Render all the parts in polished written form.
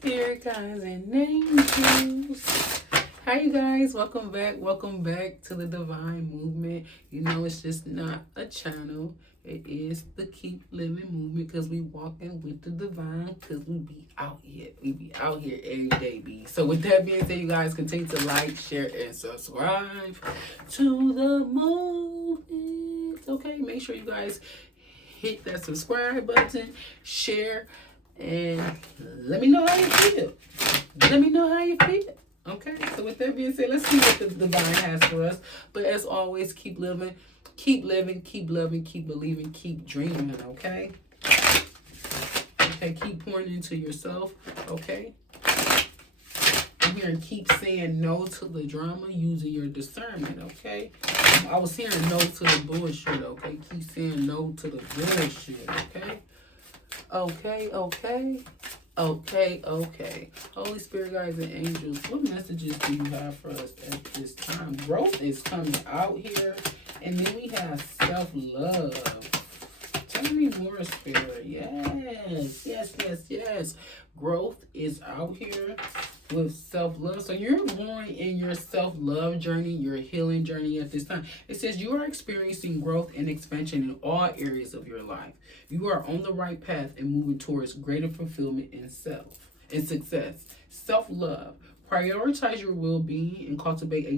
Spirit guys and angels. Hi you guys, welcome back to the Divine Movement. You know it's just not a channel, it is the Keep Living Movement, because we walking with the divine, because we be out here every day, be. So with that being said, you guys continue to like, share, and subscribe to the movement. Okay, make sure you guys hit that subscribe button, share, and let me know how you feel. Okay, so with that being said, let's see what the divine has for us. But as always, keep living, keep loving, keep believing, keep dreaming, okay? Okay, keep pouring into yourself, okay? I'm hearing keep saying no to the drama using your discernment, okay? I was hearing no to the bullshit, okay? Keep saying no to the bullshit, okay? Okay. Holy Spirit, guides, and angels, what messages do you have for us at this time? Growth is coming out here. And then we have self-love. Tell me more, Spirit. Yes. Growth is out here with self-love. So you're going in your self-love journey, your healing journey at this time. It says you are experiencing growth and expansion in all areas of your life. You are on the right path and moving towards greater fulfillment in self and success. Self-love. Prioritize your well-being and cultivate a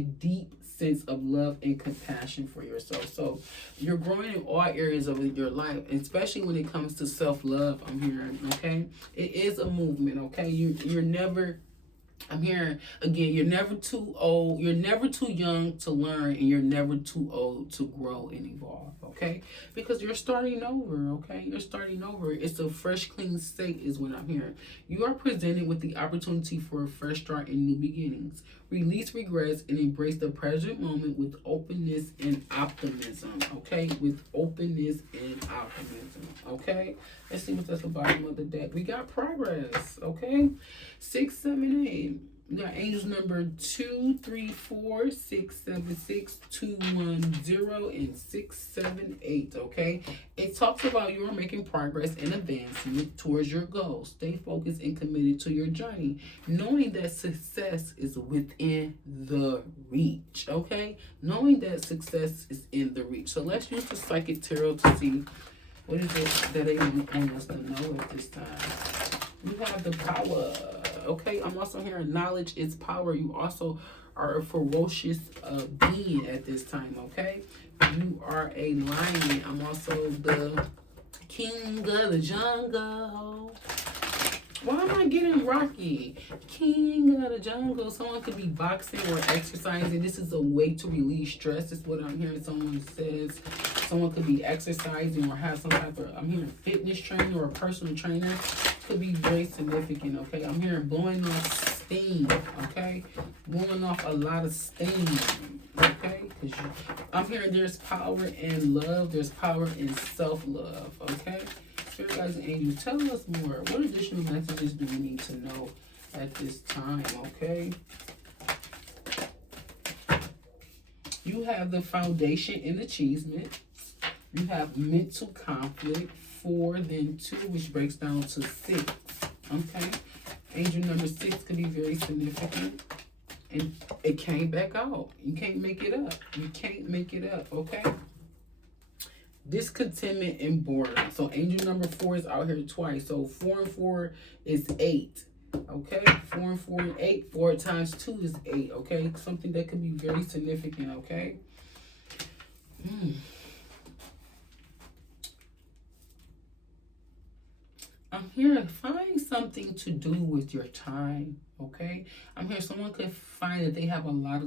deep sense of love and compassion for yourself. So you're growing in all areas of your life, especially when it comes to self-love. I'm hearing, okay? It is a movement, okay? You're never, I'm hearing again, you're never too old, you're never too young to learn, and you're never too old to grow and evolve, okay? Because you're starting over, okay? You're starting over. It's a fresh, clean slate is what I'm hearing. You are presented with the opportunity for a fresh start and new beginnings. Release regrets and embrace the present moment with openness and optimism, okay? With openness and optimism, okay? Let's see what's at the bottom of the deck. We got progress, okay? 6, 7, 8. We got angels number 2, 3, 4, 6, 7, 6, 2, 1, 0, and 6, 7, 8. Okay, it talks about you are making progress and advancement towards your goals. Stay focused and committed to your journey, knowing that success is within the reach. Okay, knowing that success is in the reach. So let's use the psychic tarot to see what is it that they want us to know at this time. You have the power. Okay, I'm also hearing knowledge is power. You also are a ferocious being at this time, okay? You are a lion. I'm also the king of the jungle. Why am I getting rocky? King of the jungle. Someone could be boxing or exercising. This is a way to release stress, is what I'm hearing someone says. Someone could be exercising or have some type of, I'm hearing fitness trainer or a personal trainer. Could be very significant, okay? I'm hearing blowing off steam, okay? Blowing off a lot of steam, okay? Because I'm hearing there's power in love. There's power in self-love, okay? Spirit guides and angels, tell us more. What additional messages do we need to know at this time, okay? You have the foundation and achievement. You have mental conflict. 4, then 2, which breaks down to 6. Okay? Angel number 6 could be very significant. And it came back out. You can't make it up. Okay? Discontentment and boredom. So angel number 4 is out here twice. So 4 and 4 is 8. Okay? 4 and 4 is 8. 4 times 2 is 8. Okay? Something that could be very significant. Okay? I'm here to find something to do with your time, okay? I'm here, someone could find that they have a lot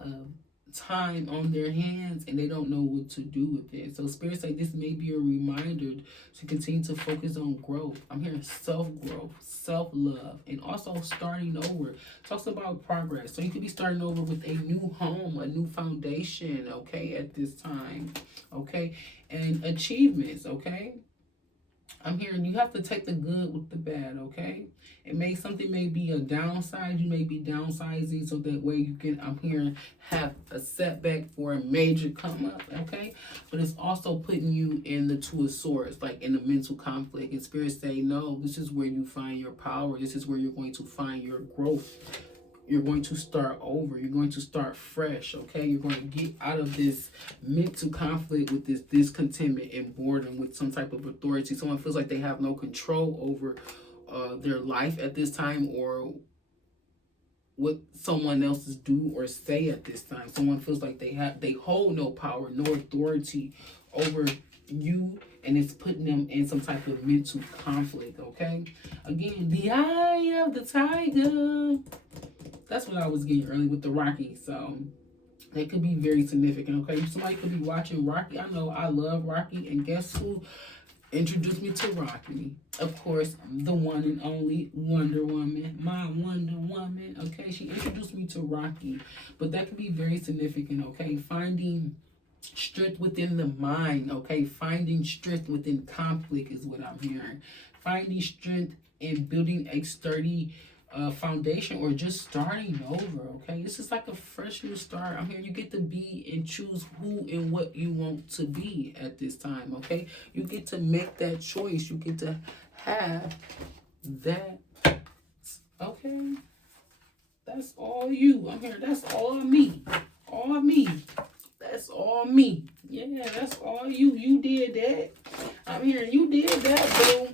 of time on their hands and they don't know what to do with it. So Spirit say this may be a reminder to continue to focus on growth. I'm hearing self-growth, self-love, and also starting over. Talks about progress. So you could be starting over with a new home, a new foundation, okay, at this time, okay? And achievements, okay? I'm hearing you have to take the good with the bad, okay? Something may be a downside. You may be downsizing so that way you can, I'm hearing, have a setback for a major come up, okay? But it's also putting you in the Two of Swords, like in a mental conflict. And Spirit say, no, this is where you find your power. This is where you're going to find your growth. You're going to start over. You're going to start fresh, okay? You're going to get out of this mental conflict with this discontentment and boredom with some type of authority. Someone feels like they have no control over their life at this time, or what someone else's do or say at this time. Someone feels like they hold no power, no authority over you, and it's putting them in some type of mental conflict, okay? Again, the eye of the tiger. That's what I was getting early with the Rocky. So that could be very significant, okay? Somebody could be watching Rocky. I know I love Rocky. And guess who introduced me to Rocky? Of course, the one and only Wonder Woman. My Wonder Woman, okay? She introduced me to Rocky. But that could be very significant, okay? Finding strength within the mind, okay? Finding strength within conflict is what I'm hearing. Finding strength in building a sturdy foundation, or just starting over, okay? This is like a fresh new start. I'm here. You get to be and choose who and what you want to be at this time, okay? You get to make that choice. You get to have that, okay? That's all you. I'm here. That's all me. All me. That's all me. Yeah, that's all you. You did that. I'm here. You did that, boo.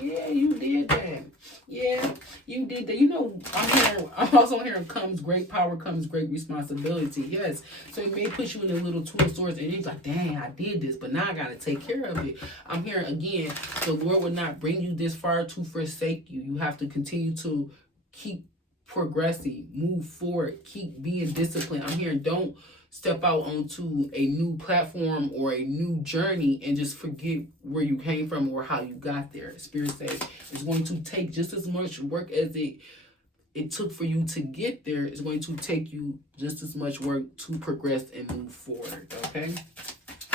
Yeah, you did that. Yeah, you did that. You know, I'm also hearing comes great power, comes great responsibility. Yes. So it may put you in a little Two of Swords, and it's like, dang, I did this, but now I got to take care of it. I'm hearing again, the Lord would not bring you this far to forsake you. You have to continue to keep progressing, move forward, keep being disciplined. I'm hearing don't step out onto a new platform or a new journey and just forget where you came from or how you got there. Spirit says it's going to take just as much work as it took for you to get there. It's going to take you just as much work to progress and move forward, okay?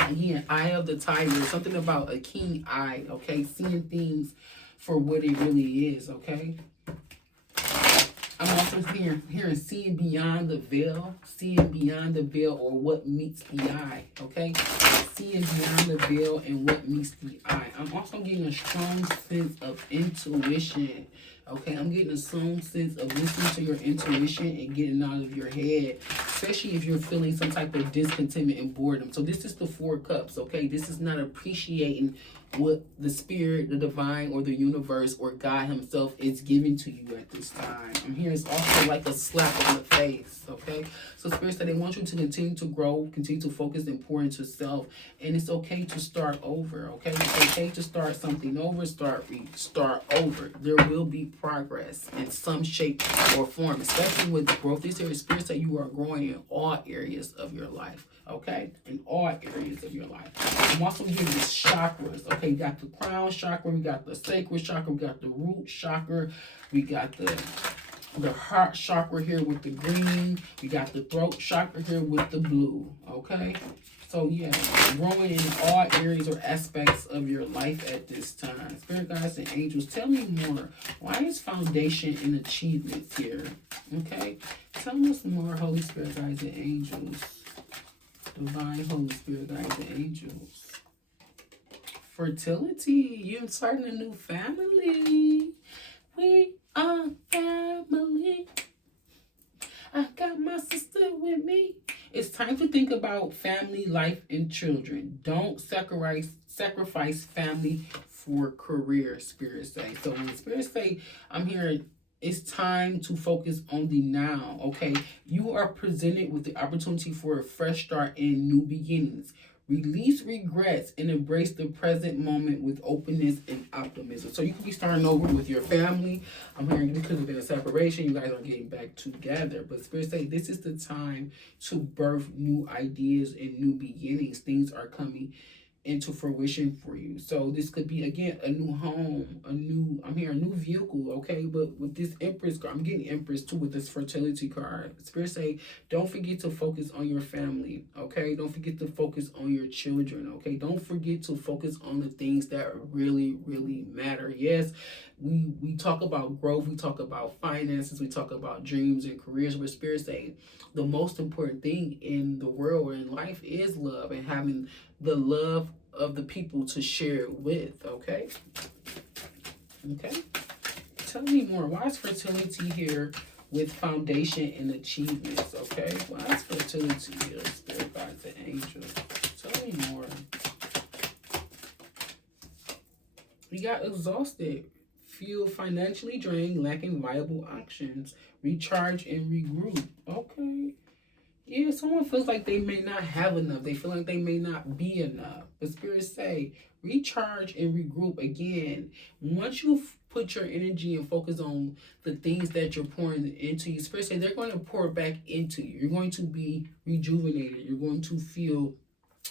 Again, eye of the tiger, something about a keen eye, okay? Seeing things for what it really is, okay? I'm also hearing seeing beyond the veil, or what meets the eye, okay? Seeing beyond the veil and what meets the eye. I'm also getting a strong sense of intuition, okay? I'm getting a strong sense of listening to your intuition and getting out of your head, especially if you're feeling some type of discontentment and boredom. So this is the Four Cups, okay? This is not appreciating what the spirit, the divine, or the universe, or God himself is giving to you at this time. I'm hearing it's also like a slap on the face, okay? So Spirit said they want you to continue to grow, continue to focus and pour into self, and it's okay to start over, okay? It's okay to start something over, start over. There will be progress in some shape or form, especially with growth. These areas, Spirit said you are growing in all areas of your life, okay? In all areas of your life. I'm also giving you chakras, okay? We got the crown chakra, we got the sacral chakra, we got the root chakra, we got the heart chakra here with the green, we got the throat chakra here with the blue, okay? So yeah, growing in all areas or aspects of your life at this time. Spirit guides and angels, tell me more. Why is foundation and achievements here? Okay? Tell us more, Holy Spirit guides and angels. Divine Holy Spirit guides and angels. Fertility. You're starting a new family. We are family. I got my sister with me. It's time to think about family, life, and children. Don't sacrifice family for career, Spirit say. So when Spirit say, I'm hearing it's time to focus on the now, okay? You are presented with the opportunity for a fresh start and new beginnings. Release regrets and embrace the present moment with openness and optimism. So you could be starting over with your family. I'm hearing this could have been a separation. You guys are getting back together. But Spirit say this is the time to birth new ideas and new beginnings. Things are coming into fruition for you. So this could be, again, a new home, I'm hearing a new vehicle, okay? But with this Empress card, I'm getting Empress too with this fertility card. Spirit say, don't forget to focus on your family, okay? Don't forget to focus on your children, okay? Don't forget to focus on the things that really, really matter. Yes, we talk about growth, we talk about finances, we talk about dreams and careers, but Spirit say the most important thing in the world or in life is love, and having the love of the people to share it with, okay? Okay. Tell me more. Why is fertility here with foundation and achievements, okay? Why is fertility here, Spirit guides and angels? Tell me more. We got exhausted. Feel financially drained, lacking viable options. Recharge and regroup. Okay. Yeah, someone feels like they may not have enough. They feel like they may not be enough. But spirits say, recharge and regroup again. Once you put your energy and focus on the things that you're pouring into you, spirits say they're going to pour back into you. You're going to be rejuvenated. You're going to feel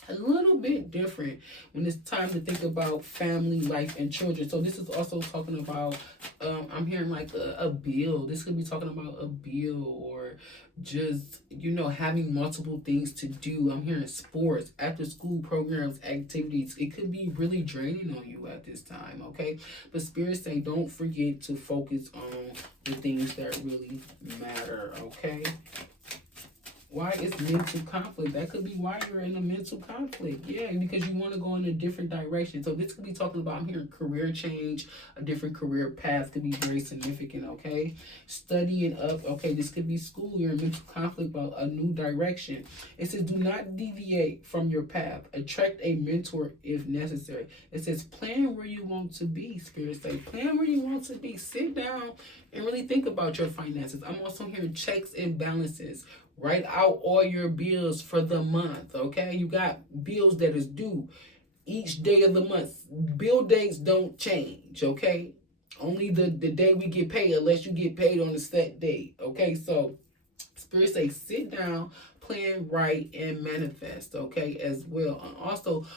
a little bit different when it's time to think about family, life, and children. So this is also talking about, I'm hearing like a bill. This could be talking about a bill, or just, you know, having multiple things to do. I'm hearing sports, after school programs, activities. It could be really draining on you at this time, okay? But spirits say don't forget to focus on the things that really matter, okay? Why is mental conflict? That could be why you're in a mental conflict. Yeah, because you want to go in a different direction. So this could be talking about, I'm hearing career change, a different career path could be very significant, okay? Studying up, okay, this could be school. You're in mental conflict about a new direction. It says, do not deviate from your path. Attract a mentor if necessary. It says, plan where you want to be, Spirit say. Plan where you want to be. Sit down and really think about your finances. I'm also hearing checks and balances. Write out all your bills for the month, okay? You got bills that is due each day of the month. Bill dates don't change, okay? Only the day we get paid, unless you get paid on a set date, okay? So, Spirit say sit down, plan, write, and manifest, okay, as well. And also,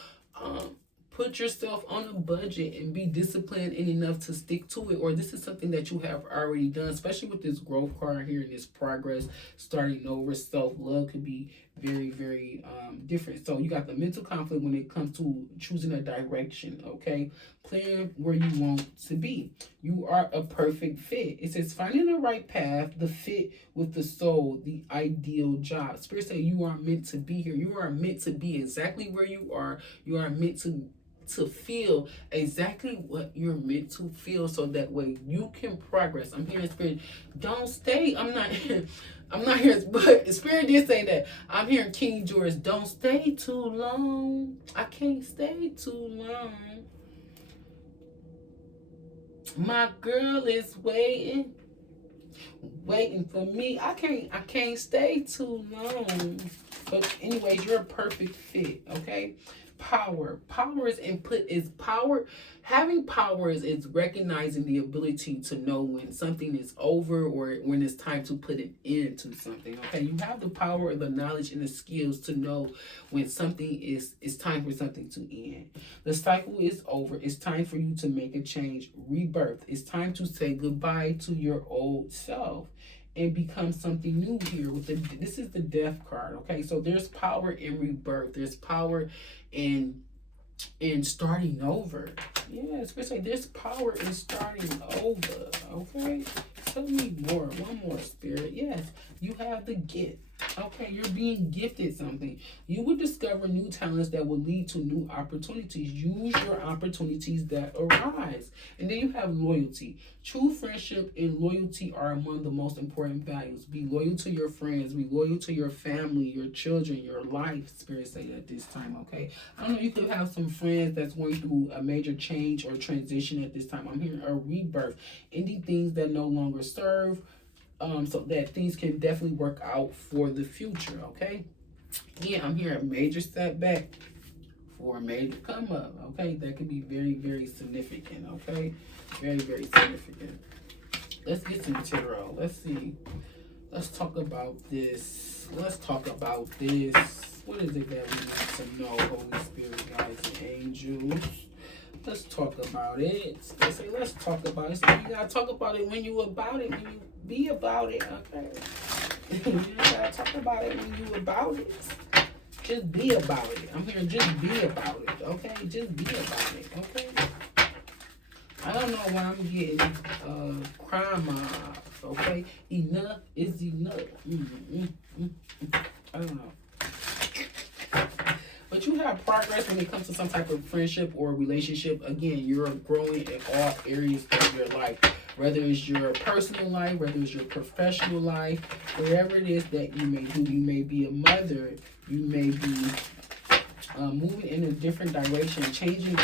put yourself on a budget and be disciplined and enough to stick to it, or this is something that you have already done, especially with this growth card here and this progress, starting over. Self-love could be very, very different. So you got the mental conflict when it comes to choosing a direction, okay? Plan where you want to be. You are a perfect fit. It says finding the right path, the fit with the soul, the ideal job. Spirit say you are meant to be here. You are meant to be exactly where you are. You are meant to feel exactly what you're meant to feel, so that way you can progress. I'm hearing Spirit, don't stay. I'm not here, but Spirit did say that. I'm hearing King George, don't stay too long. I can't stay too long. My girl is waiting for me. I can't stay too long. But anyways, you're a perfect fit, okay? Power is input, is power. Having power is recognizing the ability to know when something is over or when it's time to put an end to something, okay? You have the power, the knowledge, and the skills to know when something is time for something to end. The cycle is over. It's time for you to make a change. Rebirth. It's time to say goodbye to your old self and become something new here. With this is the Death card, okay? So there's power in rebirth. There's power in starting over. Yeah, especially there's power in starting over, okay? Tell me more. One more, Spirit. Yes, you have the gift. Okay, you're being gifted something. You will discover new talents that will lead to new opportunities. Use your opportunities that arise. And then you have loyalty. True friendship and loyalty are among the most important values. Be loyal to your friends. Be loyal to your family, your children, your life, Spirit say at this time, okay? I don't know, you could have some friends that's going through a major change or transition at this time. I'm hearing a rebirth. Ending things that no longer serve, so that things can definitely work out for the future, okay? Yeah, I'm hearing a major setback for a major come up, okay? That could be very, very significant, okay? Very, very significant. Let's get some tarot. Let's see. Let's talk about this. Let's talk about this. What is it that we need to know, Holy Spirit, guides, and angels? Let's talk about it. They say, let's talk about it. So you gotta talk about it when you about it, when you be about it, okay? You gotta talk about it when you about it. Just be about it. I'm here, just be about it, okay? Just be about it, okay? I don't know why I'm getting crime off, okay? Enough is enough. I don't know. But you have progress when it comes to some type of friendship or relationship. Again, you're growing in all areas of your life. Whether it's your personal life, whether it's your professional life, whatever it is that you may do. You may be a mother. You may be moving in a different direction, changing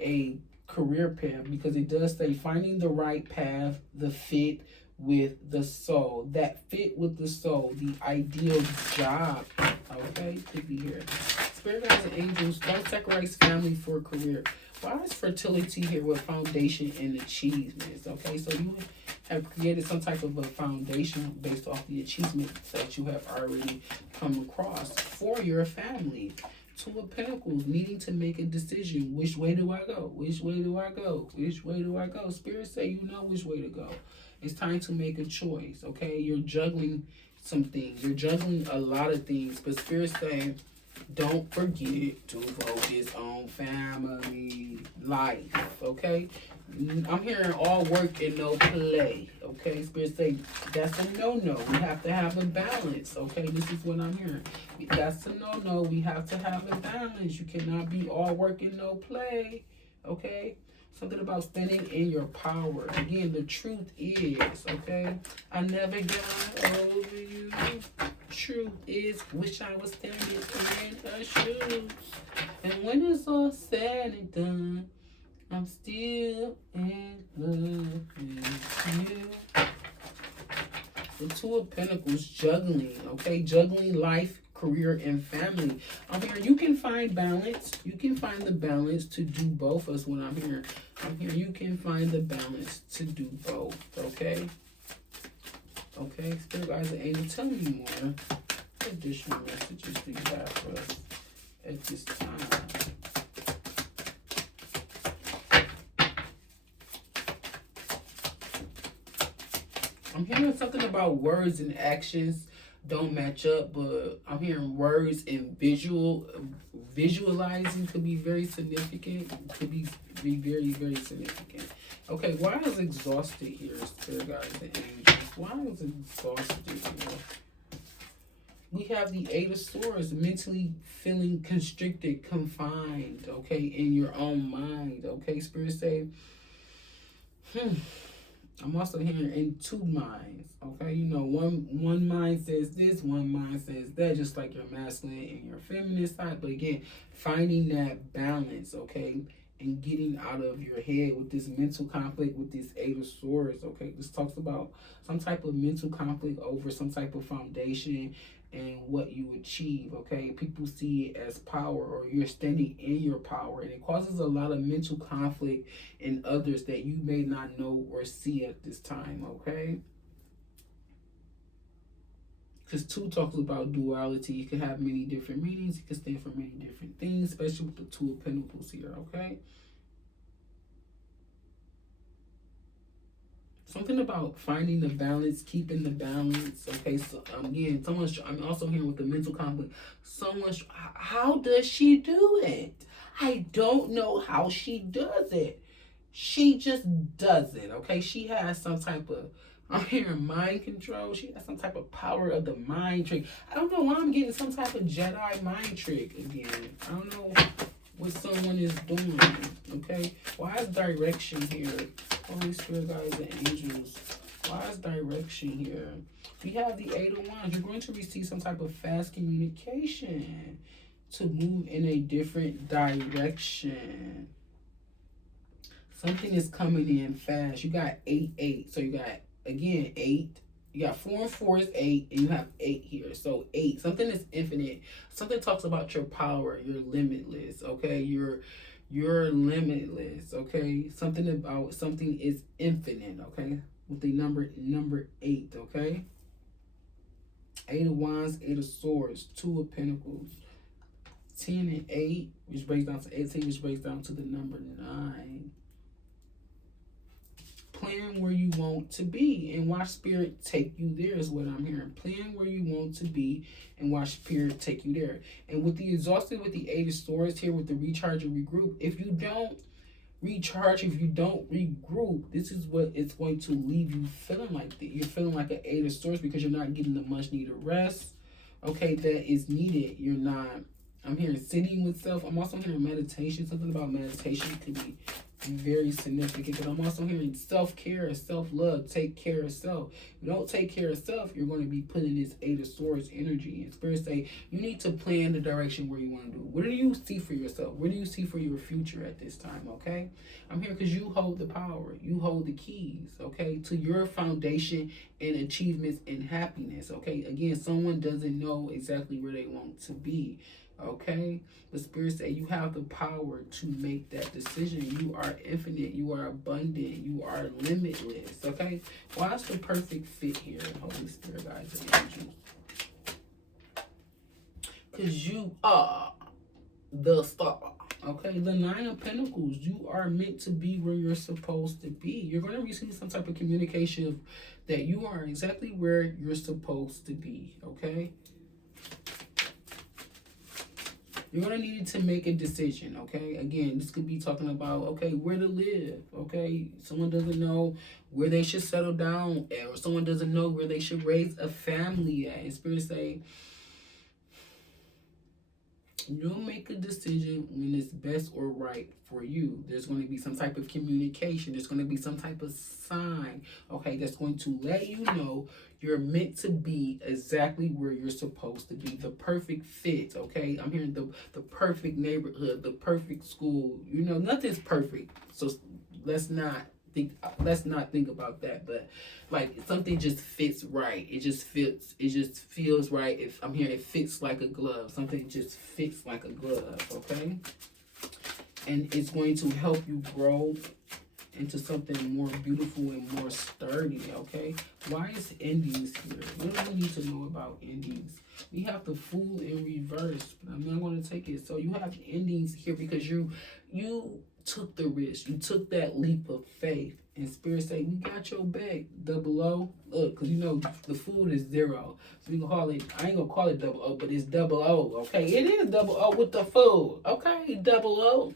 a career path, because it does say finding the right path, the fit with the soul. That fit with the soul, the ideal job. Okay, could be here. Spirit guides and angels, don't sacrifice family for career. Why is fertility here with foundation and achievements? Okay, so you have created some type of a foundation based off the achievements that you have already come across for your family. Two of Pentacles, needing to make a decision. Which way do I go? Which way do I go? Which way do I go? Spirit say you know which way to go. It's time to make a choice, okay? You're juggling some things. You're juggling a lot of things. But Spirit saying, don't forget to focus on family life, okay? I'm hearing all work and no play, okay? Spirit say that's a no-no. We have to have a balance, okay? This is what I'm hearing. That's a no-no. We have to have a balance. You cannot be all work and no play, okay? Something about standing in your power. Again, the truth is, okay? I never got over you. Truth is, wish I was standing in her shoes. And when it's all said and done, I'm still in love with you. The Two of Pentacles, juggling, okay? Juggling life, career, and family. I'm here. You can find balance. You can find the balance to do both. That's what I'm here. I'm here. You can find the balance to do both, okay? Okay, Spirit guides and angels, tell me more. What additional messages do you have for us at this time? I'm hearing something about words and actions don't match up, but I'm hearing words and visualizing could be very significant. Could be very, very significant. Okay, why is exhausted here, Spirit guides and angels? Why is exhausted here? We have the Eight of Swords, mentally feeling constricted, confined, okay, in your own mind, okay? Spirit say, I'm also hearing in two minds, okay? You know, one mind says this, one mind says that, just like your masculine and your feminine side. But again, finding that balance, okay? And getting out of your head with this mental conflict with this Eight of Swords, okay? This talks about some type of mental conflict over some type of foundation and what you achieve, okay? People see it as power, or you're standing in your power, and it causes a lot of mental conflict in others that you may not know or see at this time, okay? Because two talks about duality. It can have many different meanings. It can stand for many different things, especially with the Two of Pentacles here, okay? Something about finding the balance, keeping the balance. Okay, so again, I'm also hearing with the mental conflict. How does she do it? I don't know how she does it. She just does it. Okay, she has some type of, I'm hearing mind control. She has some type of power of the mind trick. I don't know why I'm getting some type of Jedi mind trick again. I don't know what someone is doing. Okay, why is direction here? Holy Spirit, guides and angels. Why is direction here? We have the Eight of Wands. You're going to receive some type of fast communication to move in a different direction. Something is coming in fast. You got 8. So you got, again, 8. You got 4 and 4 is 8, and you have 8 here. So 8. Something is infinite. Something talks about your power. You're limitless. Okay, you're limitless. Okay, something about something is infinite. Okay, with the number 8. Okay, Eight of Wands, Eight of Swords, Two of Pentacles. 10 and 8, which breaks down to 18, which breaks down to the number 9. Plan where you want to be and watch spirit take you there is what I'm hearing. Plan where you want to be and watch spirit take you there. And with the exhausted, with the 8 of swords here, with the recharge and regroup, if you don't recharge, if you don't regroup, this is what it's going to leave you feeling like that. You're feeling like an 8 of swords because you're not getting the much needed rest, okay, that is needed. You're not, I'm hearing sitting with self. I'm also hearing meditation. Something about meditation could be very significant, but I'm also hearing self-care, self-love. Take care of self. If you don't take care of self, you're going to be putting this 8 of swords energy. And spirit say you need to plan the direction where you want to do. What do you see for yourself? What do you see for your future at this time? Okay, I'm here because you hold the power. You hold the keys, okay, to your foundation and achievements and happiness. Okay, again, someone doesn't know exactly where they want to be. Okay, the spirit say you have the power to make that decision. You are infinite, you are abundant, you are limitless. Okay, what's the perfect fit here, Holy Spirit, guides and angels? Because you are the star. Okay, the 9 of Pentacles, you are meant to be where you're supposed to be. You're going to receive some type of communication that you are exactly where you're supposed to be. Okay, you're going to need to make a decision, okay? Again, this could be talking about, okay, where to live, okay? Someone doesn't know where they should settle down at, or someone doesn't know where they should raise a family at. And Spirit say, you'll make a decision when it's best or right for you. There's going to be some type of communication. There's going to be some type of sign, okay, that's going to let you know you're meant to be exactly where you're supposed to be. The perfect fit, okay? I'm hearing the perfect neighborhood, the perfect school. You know, nothing's perfect. So let's not think about that, but like something just fits right. It just feels right. If I'm hearing, it fits like a glove. Something just fits like a glove, okay? And it's going to help you grow into something more beautiful and more sturdy, okay? Why is endings here? What do we need to know about endings? We have the Fool in reverse, but I'm not going to take it. So you have endings here because you took the risk. You took that leap of faith. And Spirit say, we got your back, 00. Look, because you know the Fool is 0. So we can call it, I ain't going to call it 00, but it's 00, okay? It is 00 with the Fool, okay? 00.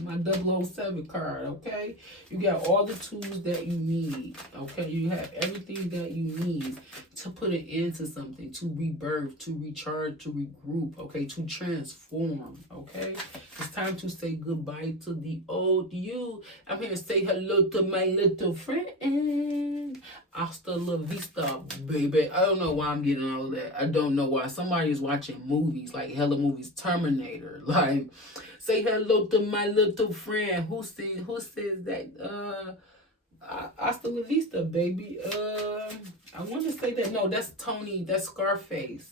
My 007 card, okay? You got all the tools that you need, okay? You have everything that you need to put an end to something, to rebirth, to recharge, to regroup, okay? To transform, okay? It's time to say goodbye to the old you. I'm here to say hello to my little friend. Hasta la vista, baby. I don't know why I'm getting all of that. I don't know why. Somebody is watching movies, like hella movies, Terminator, like... Say hello to my little friend. Who says that? Hasta la vista, baby. I want to say that. No, that's Tony. That's Scarface.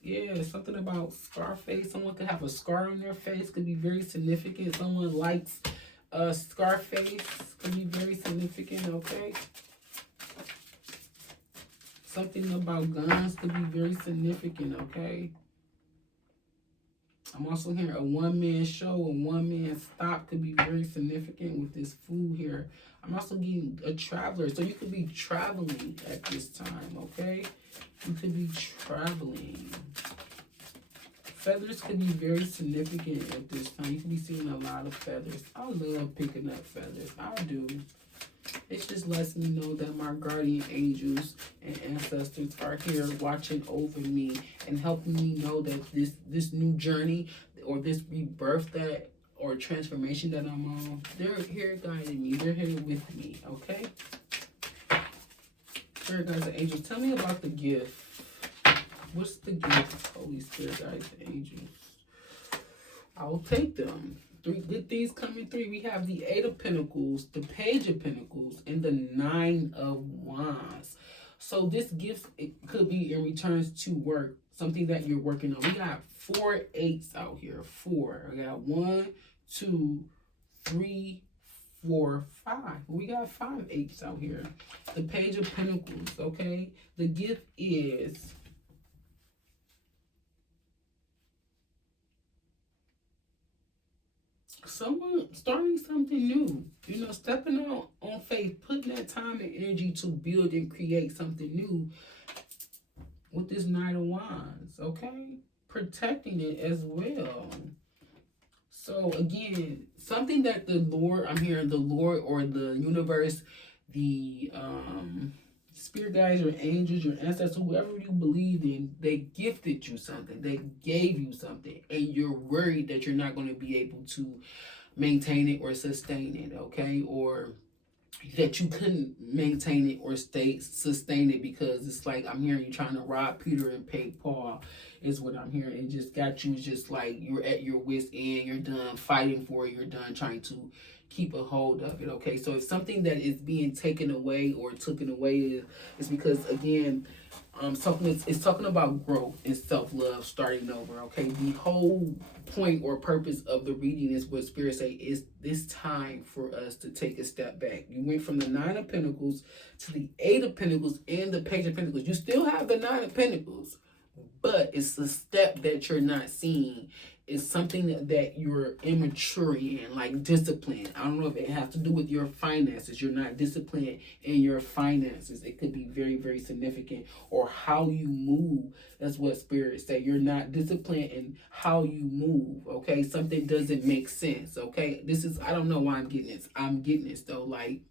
Yeah, something about Scarface. Someone could have a scar on their face. Could be very significant. Someone likes Scarface. Could be very significant, okay? Something about guns could be very significant, okay? I'm also hearing a one-man show, a one-man stop could be very significant with this Fool here. I'm also getting a traveler. So you could be traveling at this time, okay? You could be traveling. Feathers could be very significant at this time. You could be seeing a lot of feathers. I love picking up feathers. I do. It just lets me know that my guardian angels and ancestors are here watching over me and helping me know that this new journey or this rebirth that or transformation that I'm on, they're here guiding me. They're here with me, okay? Spirit guides and angels, tell me about the gift. What's the gift, Holy Spirit guides and angels? I will take them. 3 good things coming 3. We have the 8 of Pentacles, the Page of Pentacles, and the 9 of Wands. So this gift, it could be in returns to work, something that you're working on. We got 4 8s out here. 4. I got 1, 2, 3, 4, 5. We got 5 8s out here. The Page of Pentacles, okay? The gift is someone starting something new, you know, stepping out on faith, putting that time and energy to build and create something new with this Knight of Wands, okay? Protecting it as well. So again, something that the Lord, I'm hearing the Lord or the universe, the spirit guides, your angels, your ancestors, whoever you believe in, they gifted you something. They gave you something. And you're worried that you're not going to be able to maintain it or sustain it, okay? Or that you couldn't maintain it or sustain it because it's like I'm hearing you trying to rob Peter and pay Paul is what I'm hearing. It just got you just like you're at your wit's end, you're done fighting for it, you're done trying to keep a hold of it, okay? So if something that is being taken away or taken away is because, again, it's talking about growth and self-love, starting over, okay? The whole point or purpose of the reading is what Spirit say is this time for us to take a step back. You went from the Nine of Pentacles to the Eight of Pentacles and the Page of Pentacles. You still have the Nine of Pentacles, but it's the step that you're not seeing. It's something that you're immature in, like discipline. I don't know if it has to do with your finances. You're not disciplined in your finances. It could be very, very significant. Or how you move. That's what Spirit say. You're not disciplined in how you move, okay? Something doesn't make sense, okay? This is, I don't know why I'm getting this. I'm getting this, though. Like,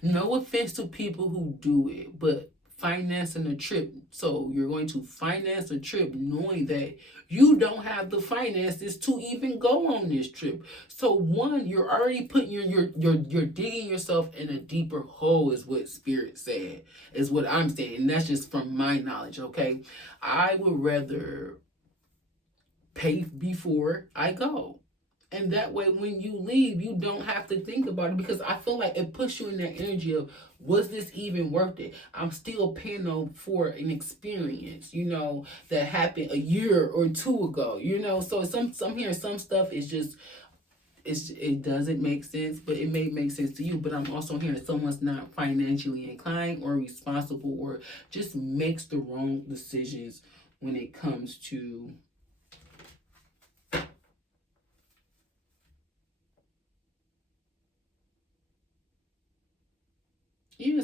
no offense to people who do it, but financing a trip. So you're going to finance a trip knowing that you don't have the finances to even go on this trip. So one, you're already putting you're digging yourself in a deeper hole is what Spirit said, is what I'm saying. And that's just from my knowledge, okay? I would rather pay before I go. And that way, when you leave, you don't have to think about it because I feel like it puts you in that energy of, was this even worth it? I'm still paying for an experience, you know, that happened a year or two ago, you know. So some hearing some stuff is just, it doesn't make sense, but it may make sense to you. But I'm also hearing someone's not financially inclined or responsible or just makes the wrong decisions when it comes to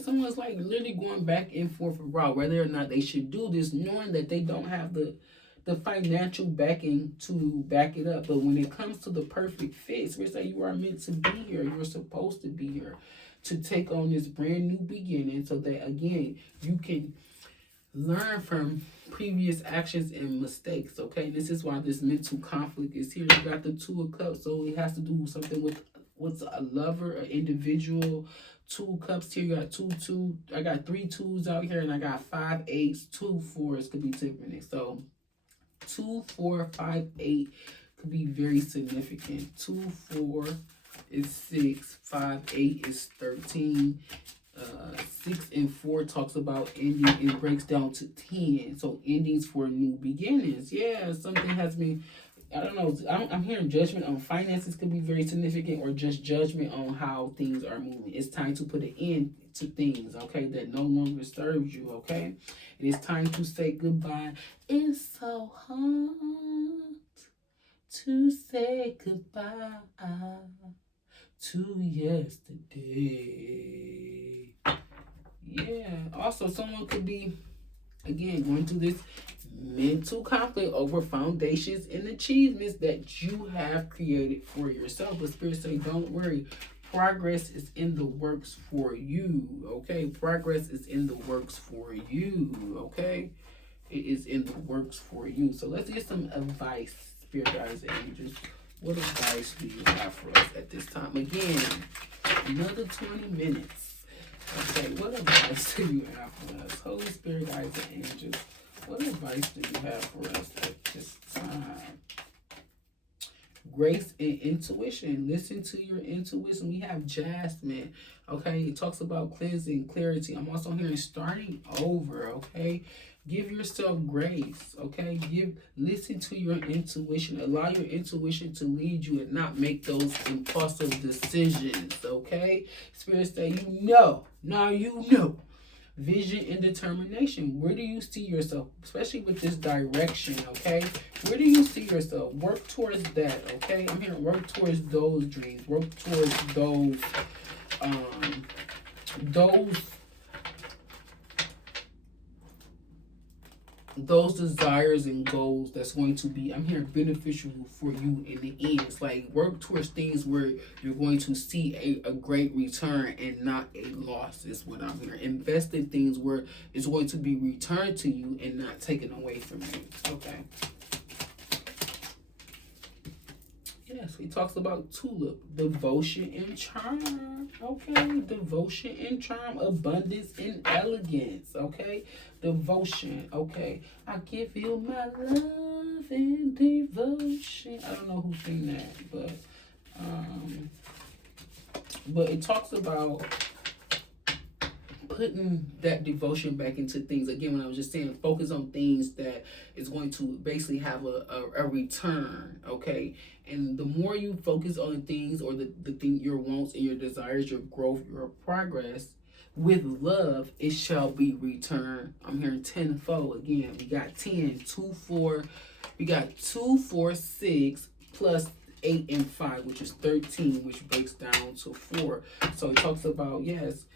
someone's like literally going back and forth about whether or not they should do this, knowing that they don't have the financial backing to back it up. But when it comes to the perfect fit, we say you are meant to be here. You're supposed to be here to take on this brand new beginning so that, again, you can learn from previous actions and mistakes, okay? This is why this mental conflict is here. You got the Two of Cups, so it has to do something with what's a lover, an individual. 2 cups here. You got two. I got 3 2s out here, and I got 5 8s, 2 4s could be different. So 2 4 5 8 could be very significant. 2 4 is 6, 5 8 is 13. 6 and 4 talks about ending and breaks down to 10. So endings for new beginnings. Yeah, something has been, I don't know. I'm hearing judgment on finances could be very significant, or just judgment on how things are moving. It's time to put an end to things, okay, that no longer serves you, okay? It is time to say goodbye. It's so hard to say goodbye to yesterday. Yeah. Also, someone could be, again, going through this mental conflict over foundations and achievements that you have created for yourself. But Spirit say, don't worry. Progress is in the works for you, okay? Progress is in the works for you, okay? It is in the works for you. So let's get some advice, Spirit guides and angels. What advice do you have for us at this time? Again, another 20 minutes. Okay, what advice do you have for us? Holy Spirit, guides and angels, what advice do you have for us at this time? Grace and intuition. Listen to your intuition. We have Jasmine. Okay, it talks about cleansing, clarity. I'm also hearing starting over. Okay, give yourself grace. Okay, listen to your intuition. Allow your intuition to lead you and not make those impulsive decisions. Okay, Spirit say, now you know vision and determination. Where do you see yourself, especially with this direction, okay? Where do you see yourself? Work towards that, okay? I'm here to work towards those dreams. Work towards those desires and goals that's going to be, I'm here, beneficial for you in the end. It's like work towards things where you're going to see a great return and not a loss is what I'm here. Invest in things where it's going to be returned to you and not taken away from you. Okay. Yes, he talks about tulip, devotion and charm. Okay, devotion and charm, abundance and elegance. Okay, devotion. Okay, I give you my love and devotion. I don't know who sang that, but it talks about putting that devotion back into things. Again, when I was just saying, focus on things that is going to basically have a return, okay? And the more you focus on things, or the thing, your wants and your desires, your growth, your progress, with love, it shall be returned. I'm hearing tenfold. Again, we got 10, 2, 4. We got 2, 4, 6 plus 8 and 5, which is 13, which breaks down to 4. So it talks about, yes,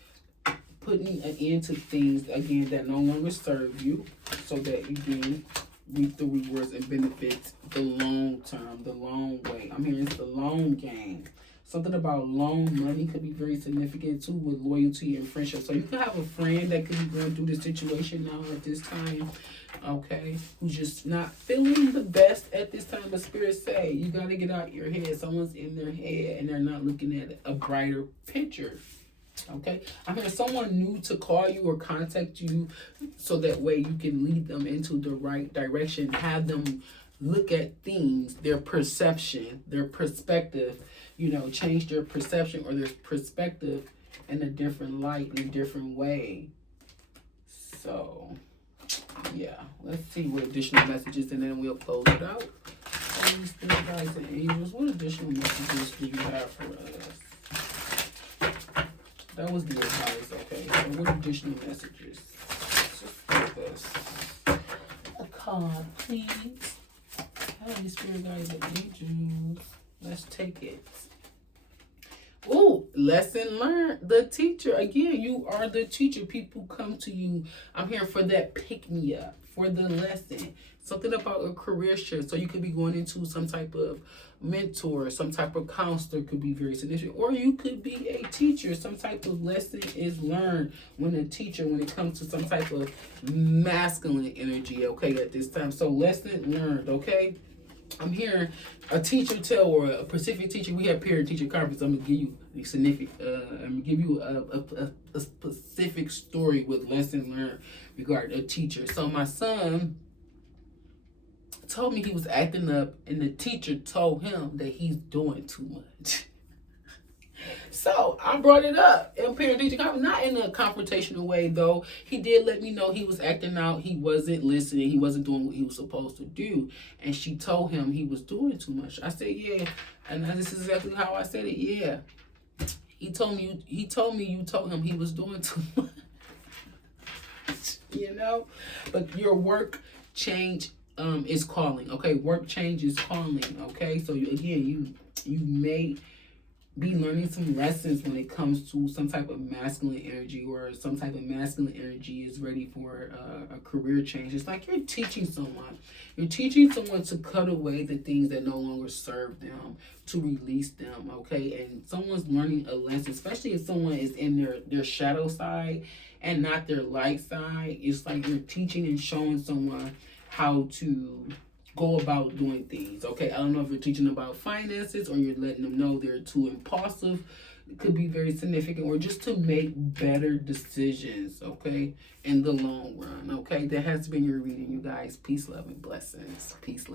putting an end to things, again, that no longer serve you, so that you can reap the rewards and benefits the long term, the long way. I'm hearing it's the long game. Something about loan money could be very significant too, with loyalty and friendship. So you could have a friend that could be going through this situation now at this time, okay, who's just not feeling the best at this time. But Spirit say, you got to get out your head. Someone's in their head and they're not looking at a brighter picture. Okay, I'm hearing someone new to call you or contact you, so that way you can lead them into the right direction. Have them look at things, their perception, their perspective, you know, change their perception or their perspective in a different light, in a different way. So, yeah, let's see what additional messages, and then we'll close it out. Holy Spirit, guides, and angels, what additional messages do you have for us? That was the advice, okay. So what additional messages? Just give us a card, please. Holy Spirit, guides, and angels. Let's take it. Ooh, lesson learned. The teacher. Again, you are the teacher. People come to you. I'm here for that pick-me-up, for the lesson. Something about a career shift. So you could be going into some type of mentor, some type of counselor could be very significant. Or you could be a teacher. Some type of lesson is learned when a teacher, when it comes to some type of masculine energy, okay, at this time. So lesson learned, okay? I'm hearing a teacher tell, or a specific teacher. We have parent teacher conference. I'm gonna give you a significant. I'm gonna give you a specific story with lesson learned regarding a teacher. So my son told me he was acting up, and the teacher told him that he's doing too much. So I brought it up in parent teacher conference, not in a confrontational way though. He did let me know he was acting out, he wasn't listening, he wasn't doing what he was supposed to do, and she told him he was doing too much. I said, yeah, and this is exactly how I said it. Yeah, he told me you told him he was doing too much. You know, but your work change is calling. Okay, work change is calling. Okay, so you may be learning some lessons when it comes to some type of masculine energy, or some type of masculine energy is ready for a career change. It's like you're teaching someone. You're teaching someone to cut away the things that no longer serve them, to release them, okay? And someone's learning a lesson, especially if someone is in their shadow side and not their light side. It's like you're teaching and showing someone how to go about doing things, okay? I don't know if you're teaching about finances, or you're letting them know they're too impulsive. It could be very significant, or just to make better decisions, okay, in the long run, okay? That has been your reading, you guys. Peace, love, and blessings. Peace, love.